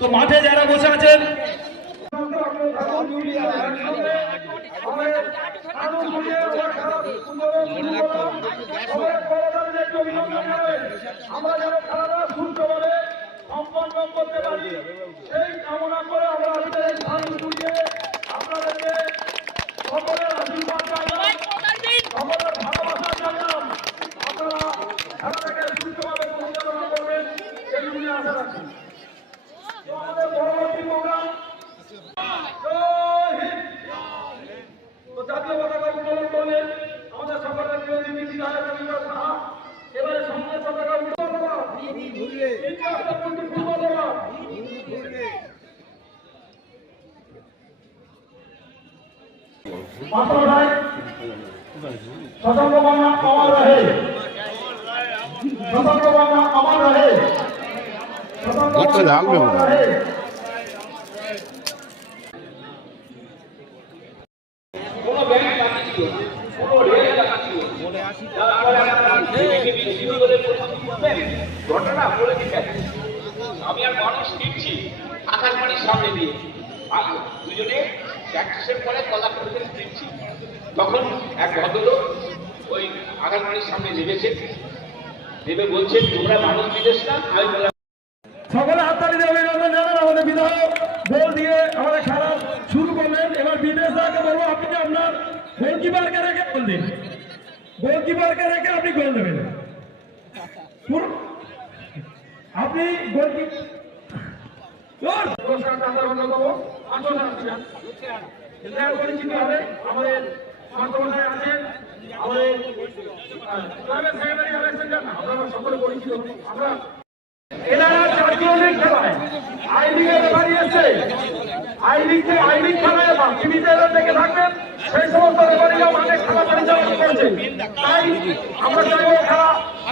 তো মাঠে যারা বসে আছেন আমরা যেন খেলাটা সুস্থভাবে সম্পন্ন করতে পারি সেই কামনা করে আমরা আপনাদেরকে সকলের আশীর্বাদ জানালাম, সকলের ভালোবাসা জানালাম। আপনারা খেলাটাকে সুস্থভাবে পরিচালনা করবেন এগুলি আশা রাখি। আমাদের পরবর্তী প্রোগ্রাম জাতীয় পতাকা উত্তোলন করলেন আমাদের সকলের প্রিয় বিধায়ক রবীন্দ্র সাহা। এবারে সঙ্গে পতাকা উত্তোলন सतर्क बनना अमर रहे, सतर्क बनना अमर रहे, सतर्क बनना अमर रहे। কোনো ব্যাংক বাকি ছিল, কোনো রেল বাকি ছিল, তারপরে ঘটনা বলে দিচ্ছি। আমি আর মানুষ ফিরছি আকাশবাণীর সামনে দিয়ে, দুজনে প্র্যাকটিসের পরে কলা করতে ফিরছি, তখন এক ভদ্রলোক ওই আকাশবাণীর সামনে নেমেছে, নেমে বলছেন তোমরা মানুষ বিদেশ না। আমি বললাম সকলে হাততালি দিয়ে অভিনন্দন জানান আমাদের বিধায়ক গোল দিয়ে আমাদের খেলা শুরু করলেন। এবার বিদেশ আগে বলবো আপনি আপনার গোলকিপারকে রেখে গোল দিন, গোলকিপারকে রেখে আপনি গোল দেবেন। আপনি পরিচিত হবে আমাদের বর্তমানে আছেন আমাদের আপনারা সকলে পরিচিত। আমরা এনারা জাতীয় লিগ খেলায় আই লিগে রেফারি এসে আই লিগ খেলায় টিভিতে দেখে থাকবেন সেই সমস্ত রেফারিরা মাঠে খেলা পরিচালনা করছে। তাই আমরা চাইব খেলা